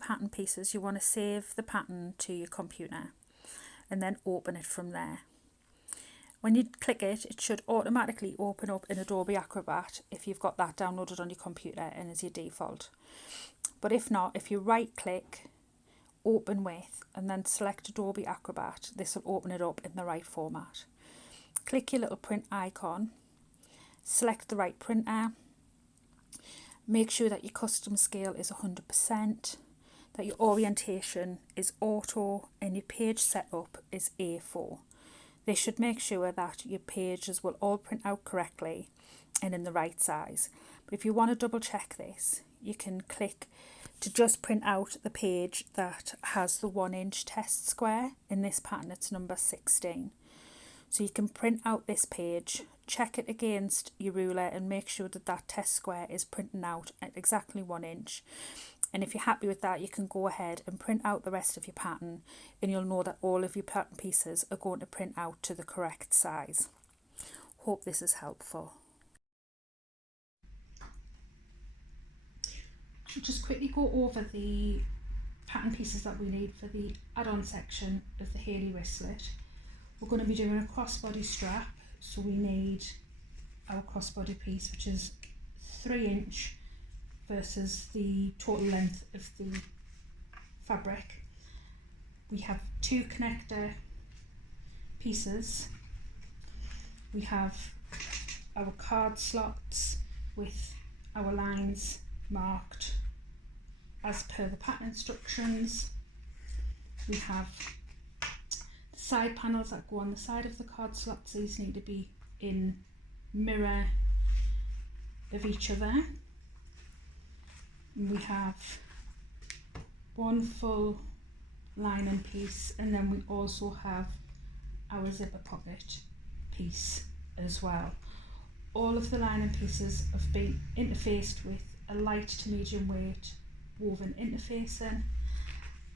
pattern pieces, you want to save the pattern to your computer and then open it from there. When you click it, it should automatically open up in Adobe Acrobat if you've got that downloaded on your computer and as your default. But if not, if you right click, open with, and then select Adobe Acrobat, this will open it up in the right format. Click your little print icon, select the right printer, make sure that your custom scale is 100%, that your orientation is auto, and your page setup is A4. This should make sure that your pages will all print out correctly and in the right size. But if you want to double check this, you can click to just print out the page that has the 1-inch test square. In this pattern it's number 16. So you can print out this page, check it against your ruler and make sure that that test square is printing out at exactly 1 inch. And if you're happy with that, you can go ahead and print out the rest of your pattern, and you'll know that all of your pattern pieces are going to print out to the correct size. Hope this is helpful. I'll just quickly go over the pattern pieces that we need for the add-on section of the Hayley Wristlet. We're going to be doing a crossbody strap, so we need our crossbody piece, which is 3-inch versus the total length of the fabric. We have 2 connector pieces. We have our card slots with our lines marked as per the pattern instructions. We have the side panels that go on the side of the card slots. These need to be in mirror of each other. And we have 1 full lining piece, and then we also have our zipper pocket piece as well. All of the lining pieces have been interfaced with a light to medium weight woven interfacing,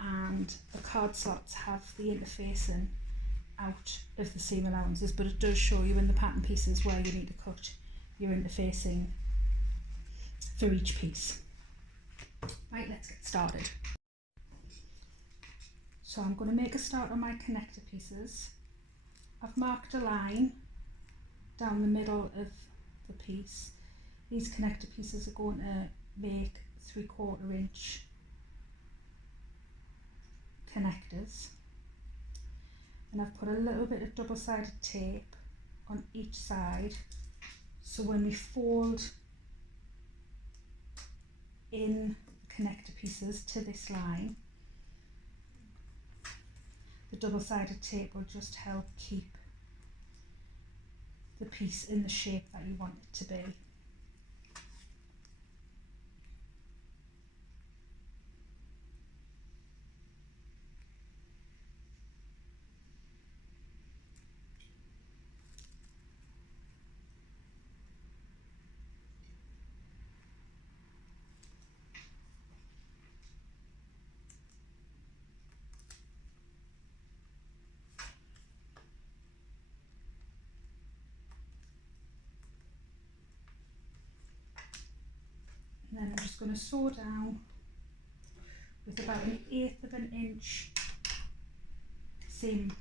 and the card slots have the interfacing out of the seam allowances, but it does show you in the pattern pieces where you need to cut your interfacing for each piece. Right, let's get started. So I'm going to make a start on my connector pieces. I've marked a line down the middle of the piece. These connector pieces are going to make 3/4 inch connectors, and I've put a little bit of double-sided tape on each side, so when we fold in connector pieces to this line, the double-sided tape will just help keep the piece in the shape that you want it to be. And then I'm just going to sew down with about 1/8 of an inch seam.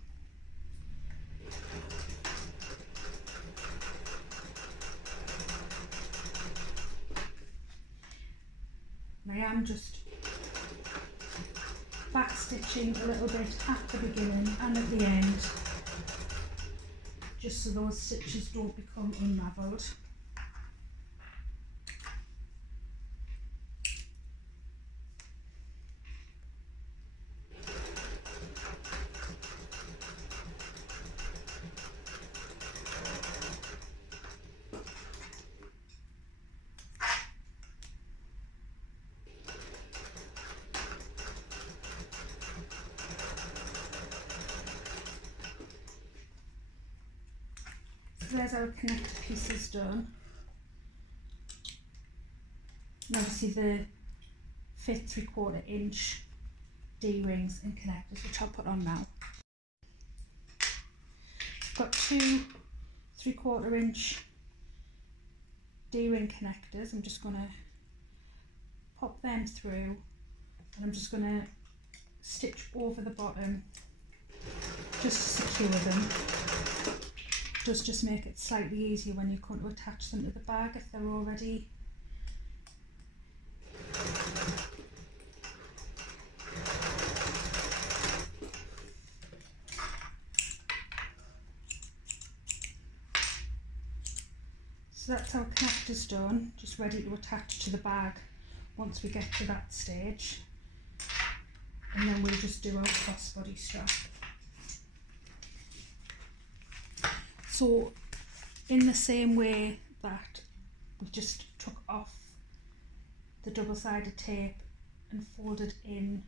And I am just back stitching a little bit at the beginning and at the end, just so those stitches don't become unravelled. There's our connector pieces done. And obviously the fit 3/4 inch D-rings and connectors, which I'll put on now. I've got 2 3/4 inch D-ring connectors. I'm just going to pop them through and I'm just going to stitch over the bottom just to secure them. It does just make it slightly easier when you come to attach them to the bag if they're already So that's our connectors done, just ready to attach to the bag once we get to that stage. And then we'll just do our crossbody strap. So in the same way that we just took off the double-sided tape and folded in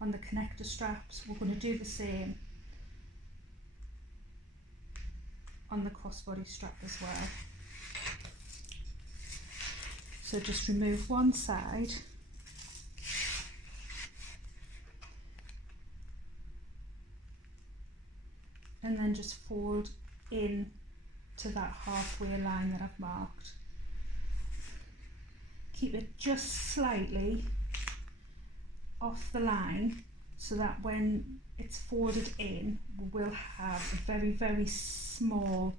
on the connector straps, we're going to do the same on the crossbody strap as well. So just remove one side and then just fold in to that halfway line that I've marked. Keep it just slightly off the line so that when it's folded in, we'll have a very, very small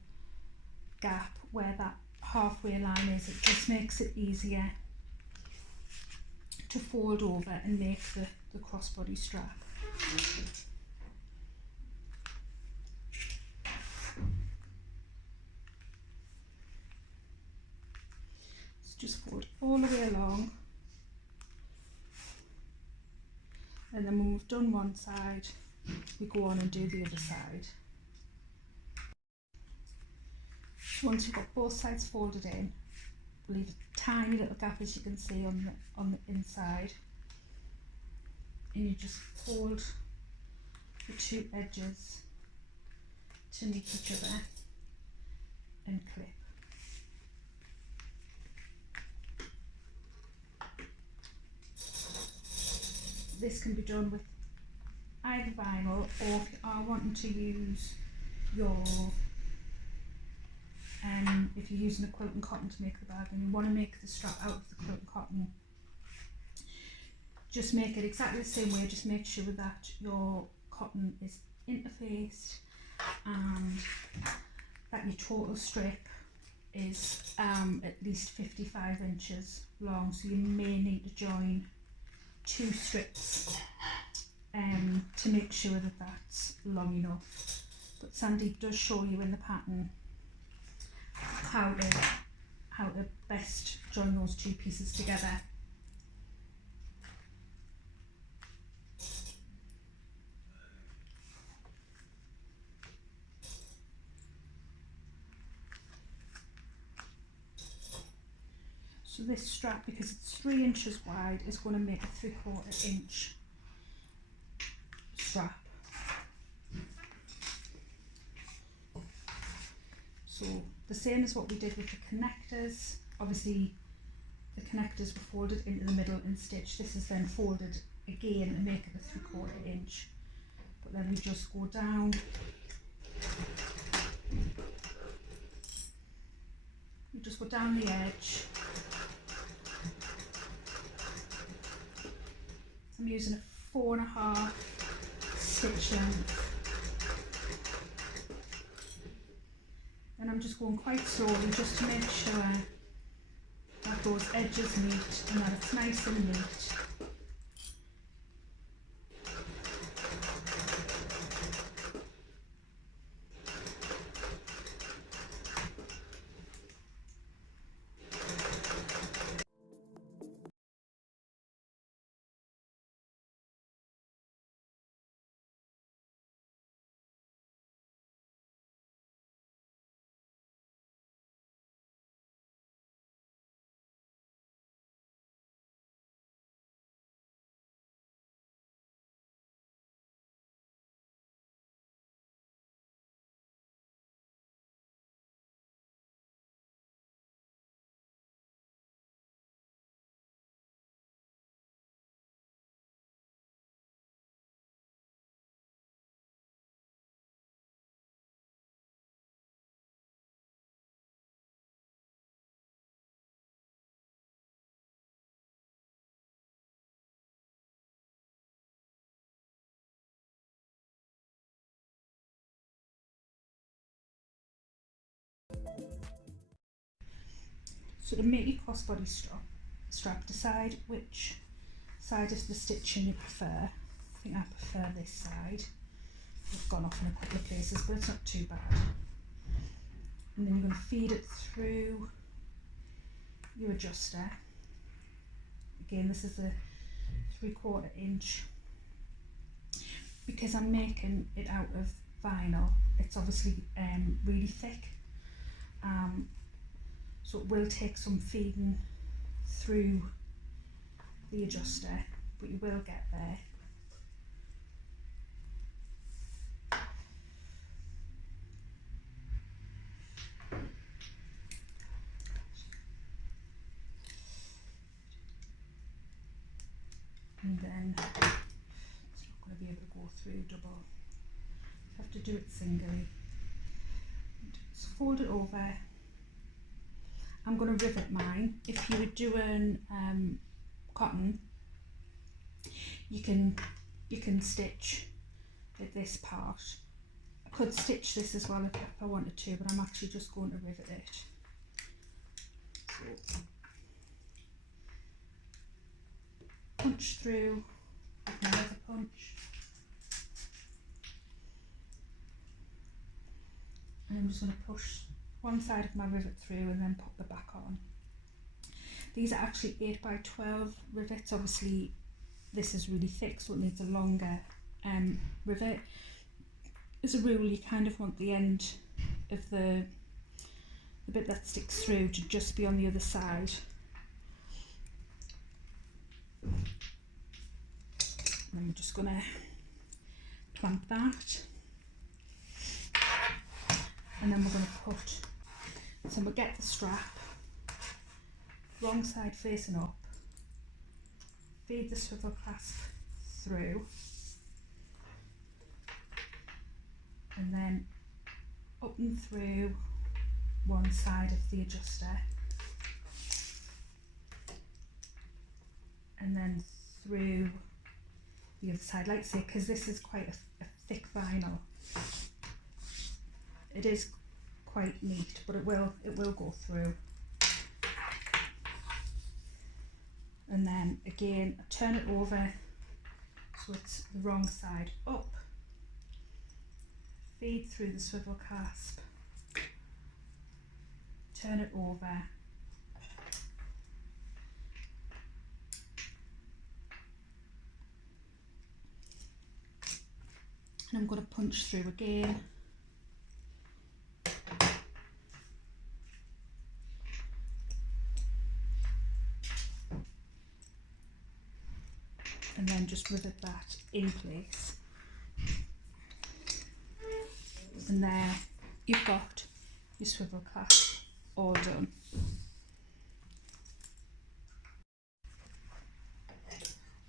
gap where that halfway line is. It just makes it easier to fold over and make the crossbody strap. So just fold all the way along, and then when we've done one side, we go on and do the other side. Once you've got both sides folded in, leave a tiny little gap, as you can see, on the inside, and you just fold the two edges to meet each other and clip. This can be done with either vinyl, or if you are wanting to use your if you're using a quilt and cotton to make the bag and you want to make the strap out of the quilt and cotton, just make it exactly the same way. Just make sure that your cotton is interfaced and that your total strip is at least 55 inches long, so you may need to join two strips to make sure that that's long enough. But Sandy does show you in the pattern how to best join those two pieces together. So this strap, because it's 3 inches wide, is going to make a 3/4 inch strap. So the same as what we did with the connectors. Obviously the connectors were folded into the middle and stitched. This is then folded again and make it a 3/4 inch. But then we just go down, the edge. I'm using a 4.5 stitch length, and I'm just going quite slowly just to make sure that those edges meet and that it's nice and neat. So to make your crossbody strap, decide which side of the stitching you prefer. I think I prefer this side. I've gone off in a couple of places, but it's not too bad. And then you're going to feed it through your adjuster. Again, this is a 3/4 inch. Because I'm making it out of vinyl, it's obviously really thick. So it will take some feeding through the adjuster, but you will get there. And then it's not going to be able to go through double. You have to do it singly. Just fold it over. I'm going to rivet mine. If you were doing cotton, you can stitch at this part. I could stitch this as well if I wanted to, but I'm actually just going to rivet it. So, punch through with my leather punch, and I'm just going to push one side of my rivet through and then pop the back on. These are actually 8x12 rivets. Obviously this is really thick, so it needs a longer rivet. As a rule, you kind of want the end of the bit that sticks through to just be on the other side. And then we're just going to clamp that, and then we're going to put, so we'll get the strap, wrong side facing up, feed the swivel clasp through, and then up and through one side of the adjuster, and then through the other side, like I say, because this is quite a thick vinyl. It is quite neat, but it will go through. And then again, I turn it over so it's the wrong side up, feed through the swivel clasp, turn it over, and I'm going to punch through again. And then just rivet that in place. And there you've got your swivel clasp all done.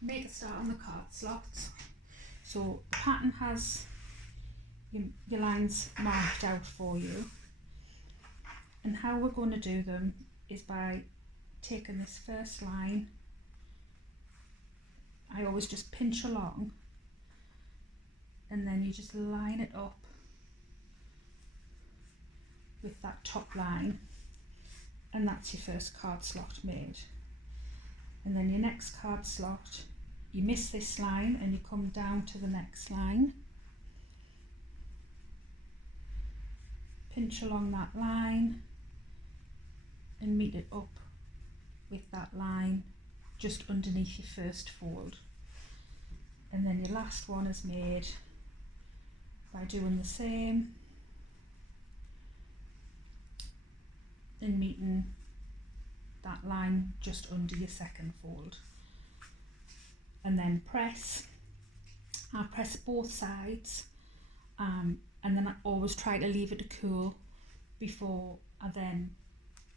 Make a start on the card slots. So the pattern has your lines marked out for you, and how we're going to do them is by taking this first line. I always just pinch along, and then you just line it up with that top line, and that's your first card slot made. And then your next card slot, you miss this line and you come down to the next line, pinch along that line and meet it up with that line just underneath your first fold. And then your last one is made by doing the same and meeting that line just under your second fold. And then press. I press both sides, and then I always try to leave it to cool before I then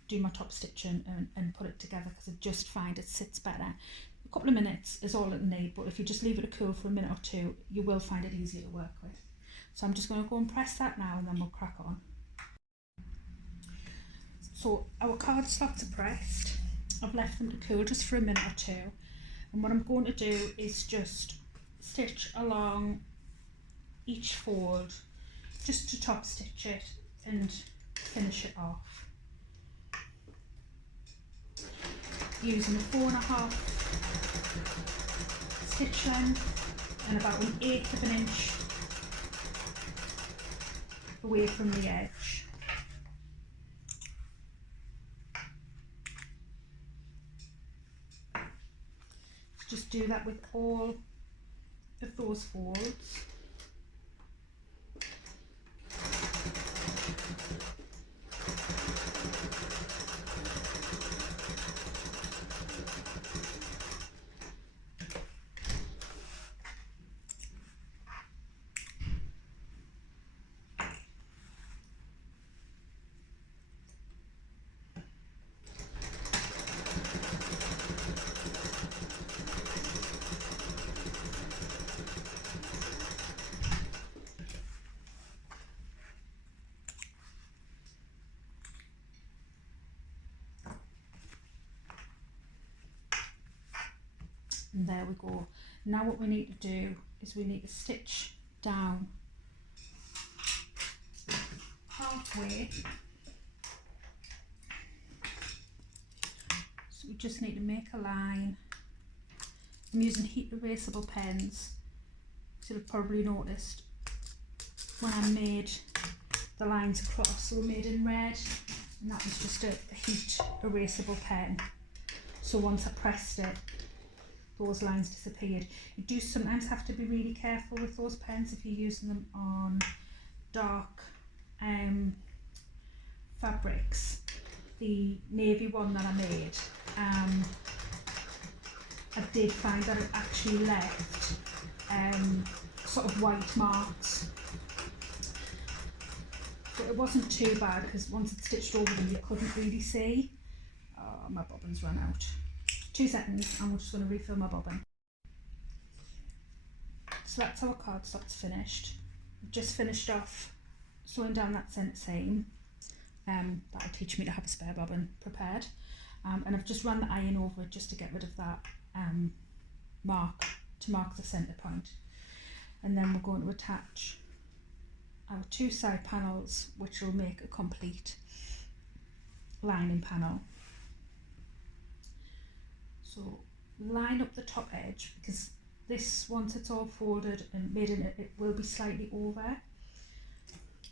do my top stitching and put it together, because I just find it sits better. A couple of minutes is all it needs, but if you just leave it to cool for a minute or two, you will find it easier to work with. So I'm just going to go and press that now, and then we'll crack on. So our card slots are pressed. I've left them to cool just for a minute or two, and what I'm going to do is just stitch along each fold just to top stitch it and finish it off. using a 4.5 stitch length and about 1/8 of an inch away from the edge. Just do that with all of those folds. And there we go. Now what we need to do is we need to stitch down halfway. So we just need to make a line. I'm using heat erasable pens. So you'll have probably noticed when I made the lines across, they were made in red, and that was just a heat erasable pen. So once I pressed it, those lines disappeared. You do sometimes have to be really careful with those pens if you're using them on dark fabrics. The navy one that I made, I did find that it actually left sort of white marks, but it wasn't too bad because once it's stitched over them you couldn't really see. Oh, my bobbin's run out. 2 seconds and we're just going to refill my bobbin. So that's our cardstock's finished. I've just finished off sewing down that centre seam. That'll teach me to have a spare bobbin prepared. And I've just run the iron over it just to get rid of that mark the centre point. And then we're going to attach our 2 side panels, which will make a complete lining panel. So line up the top edge, because this, once it's all folded and made in it, it will be slightly over,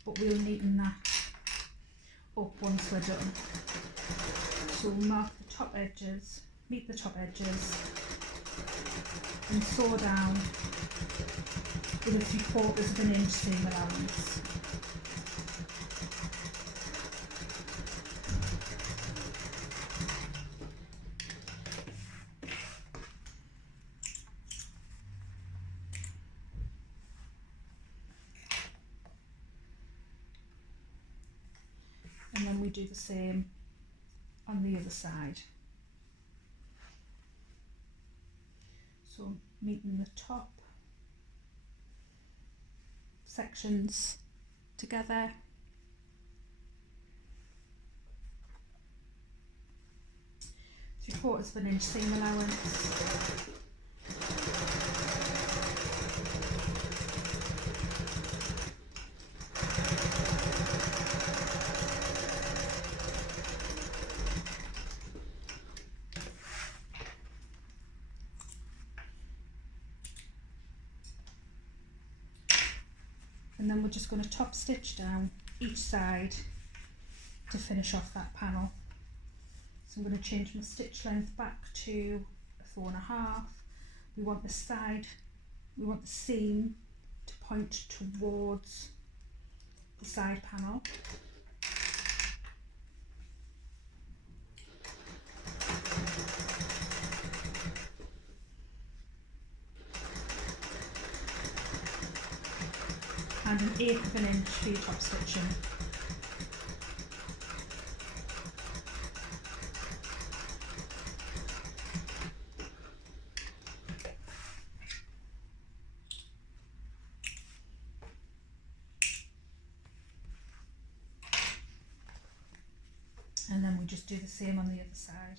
but we'll neaten that up once we're done. So we'll mark the top edges, meet the top edges, and sew down with a 3/4 of an inch seam allowance. And then we do the same on the other side. So meeting the top sections together. Three-quarters of an inch seam allowance. And then we're just going to top stitch down each side to finish off that panel. So I'm going to change my stitch length back to a 4.5. We want the seam to point towards the side panel. And 1/8 of an inch for your top stitching. And then we just do the same on the other side.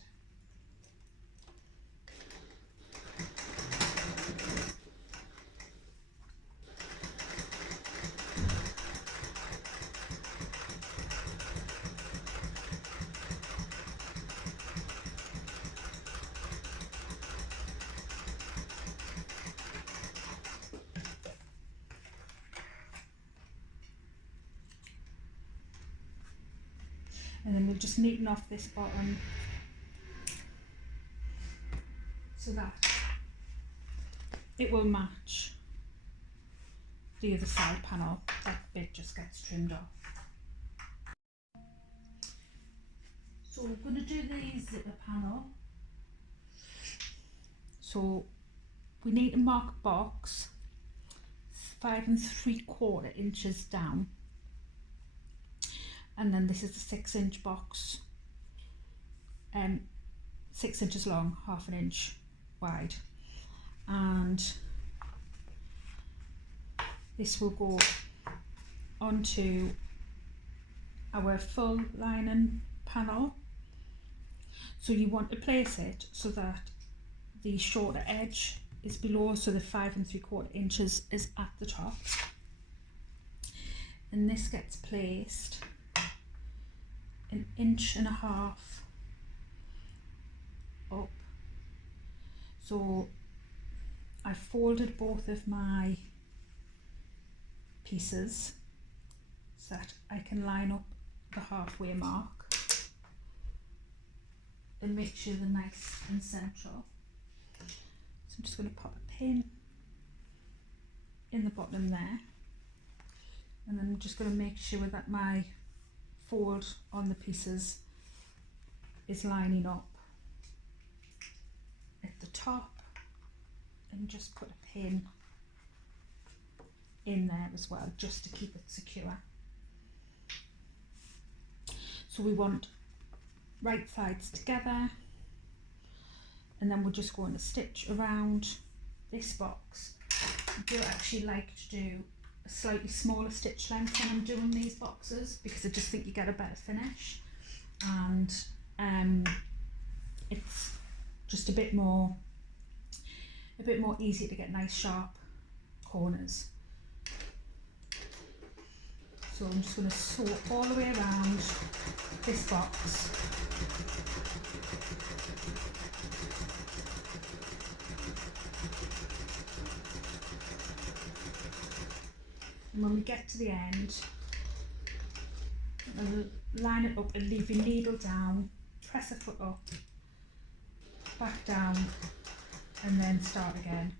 we'll just neaten off this bottom so that it will match the other side panel. That bit just gets trimmed off. So we're going to do the zipper panel. So we need to mark a box 5 3/4 inches down, and then this is a 6-inch box, 6 inches long, 1/2 inch wide, and this will go onto our full lining panel. So you want to place it so that the shorter edge is below, so the 5 3/4 inches is at the top, and this gets placed 1.5 inches up. So I folded both of my pieces so that I can line up the halfway mark and make sure they're nice and central. So I'm just going to pop a pin in the bottom there, and then I'm just going to make sure that my fold on the pieces is lining up at the top, and just put a pin in there as well, just to keep it secure. So we want right sides together, and then we're just going to stitch around this box. I do actually like to do a slightly smaller stitch length when I'm doing these boxes, because I just think you get a better finish, and it's just a bit more easy to get nice sharp corners. So I'm just going to sew all the way around this box. And when we get to the end, I'll line it up and leave your needle down, press a foot up, back down, and then start again.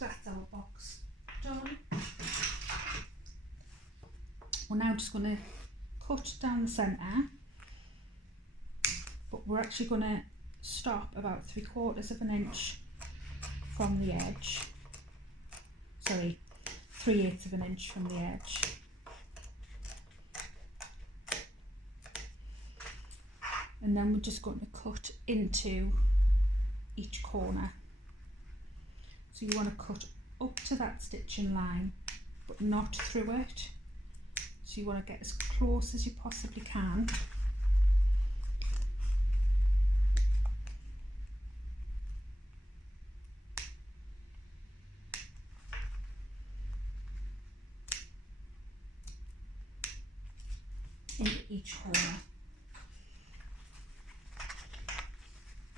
That's our box done. We're now just going to cut down the centre, but we're actually going to stop about 3/4 inch from the edge. Sorry, 3/8 inch from the edge. And then we're just going to cut into each corner. So you want to cut up to that stitching line, but not through it. So you want to get as close as you possibly can. Into each corner.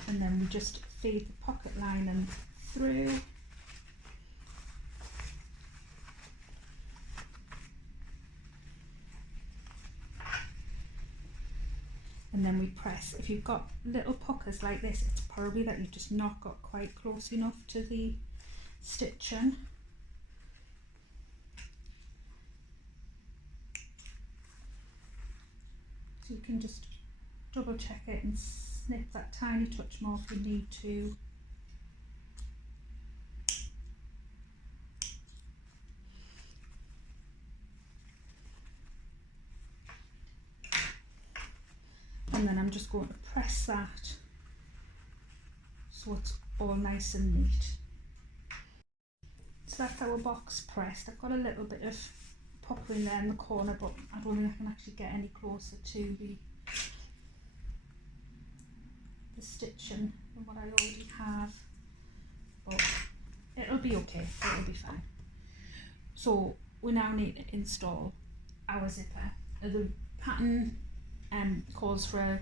And then we just feed the pocket lining through. And then we press. If you've got little puckers like this, it's probably that you've just not got quite close enough to the stitching. So you can just double check it and snip that tiny touch more if you need to. I'm just going to press that so it's all nice and neat. So that's our box pressed. I've got a little bit of popper in there in the corner, but I don't think I can actually get any closer to the stitching than what I already have, but it'll be okay, it'll be fine. So we now need to install our zipper. The pattern calls for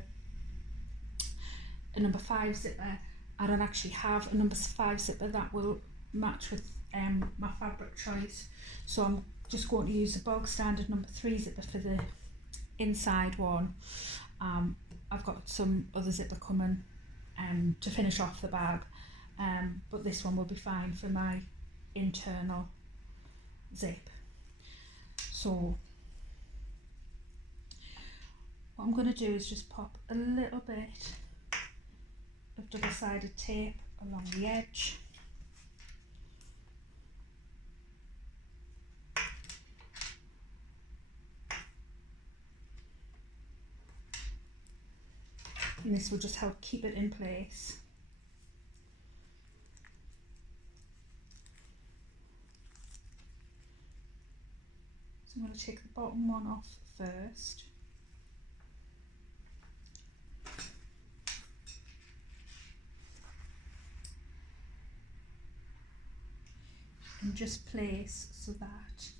a number 5 zipper. I don't actually have a number 5 zipper that will match with my fabric choice, so I'm just going to use a bog standard number 3 zipper for the inside one. I've got some other zipper coming to finish off the bag, but this one will be fine for my internal zip. So what I'm going to do is just pop a little bit of double-sided tape along the edge. And this will just help keep it in place. So I'm going to take the bottom one off first. And just place so that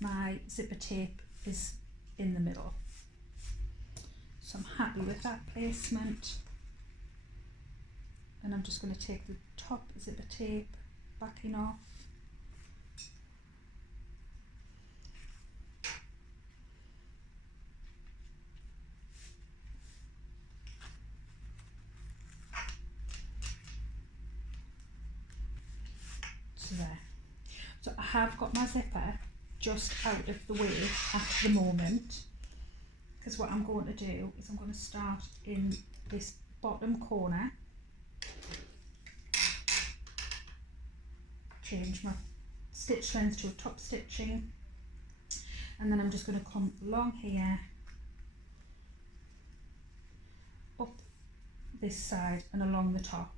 my zipper tape is in the middle. So I'm happy with that placement, and I'm just going to take the top zipper tape backing off. So there. So I have got my zipper just out of the way at the moment, because what I'm going to do is I'm going to start in this bottom corner, change my stitch length to a top stitching, and then I'm just going to come along here, up this side and along the top.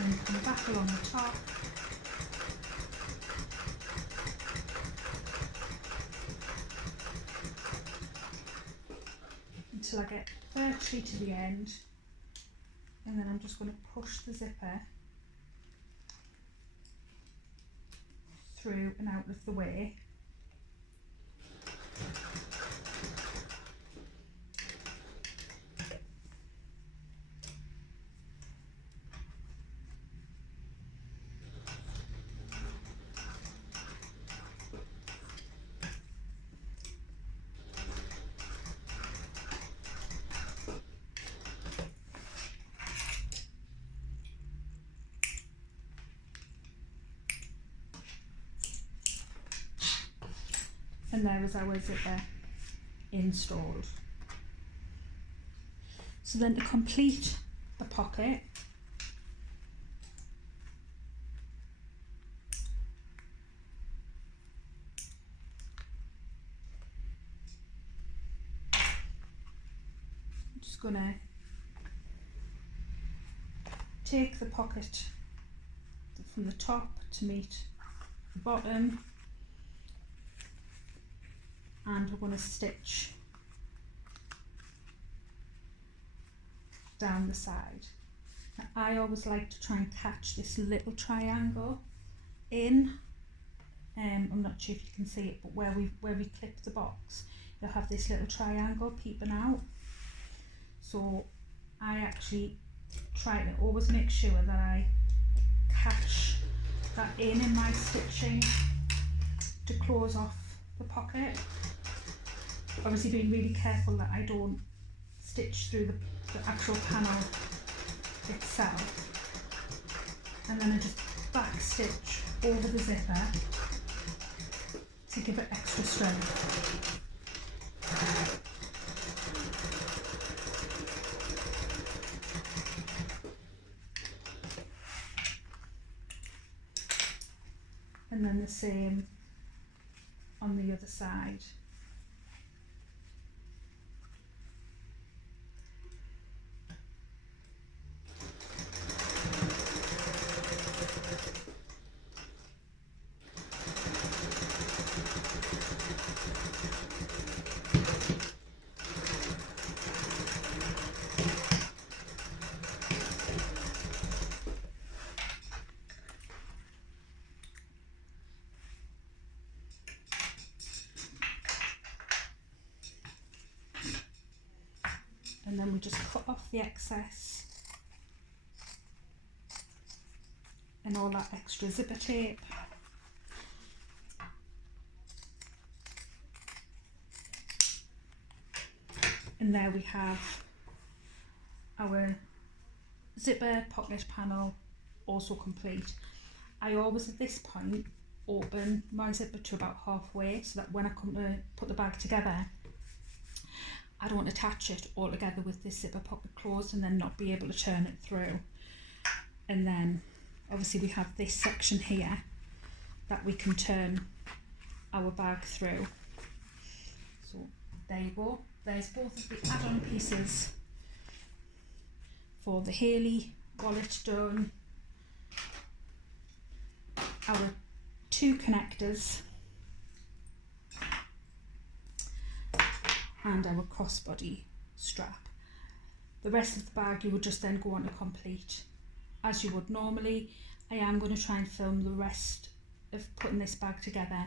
And come back along the top. Until I get virtually to the end, and then I'm just going to push the zipper through and out of the way. And there is our zipper installed. So then to complete the pocket, I'm just going to take the pocket from the top to meet the bottom, and we're going to stitch down the side. Now, I always like to try and catch this little triangle in. I'm not sure if you can see it, but where we clip the box, you'll have this little triangle peeping out. So I actually try to always make sure that I catch that in my stitching to close off the pocket. Obviously being really careful that I don't stitch through the the actual panel itself, and then I just back stitch over the zipper to give it extra strength. And then the same on the other side. And then we just cut off the excess and all that extra zipper tape. And there we have our zipper pocket panel also complete. I always at this point open my zipper to about halfway so that when I come to put the bag together, I don't attach it all together with this zipper pocket closed and then not be able to turn it through. And then obviously we have this section here that we can turn our bag through. So there you go. There's both of the add-on pieces for the Hayley wallet done. Our 2 connectors and our crossbody strap. The rest of the bag you would just then go on to complete as you would normally. I am going to try and film the rest of putting this bag together,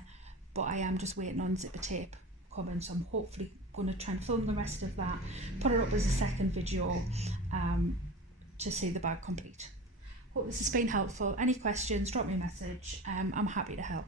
but I am just waiting on zipper tape coming, so I'm hopefully going to try and film the rest of that, put it up as a second video to see the bag complete. Hope this has been helpful. Any questions, drop me a message. I'm happy to help.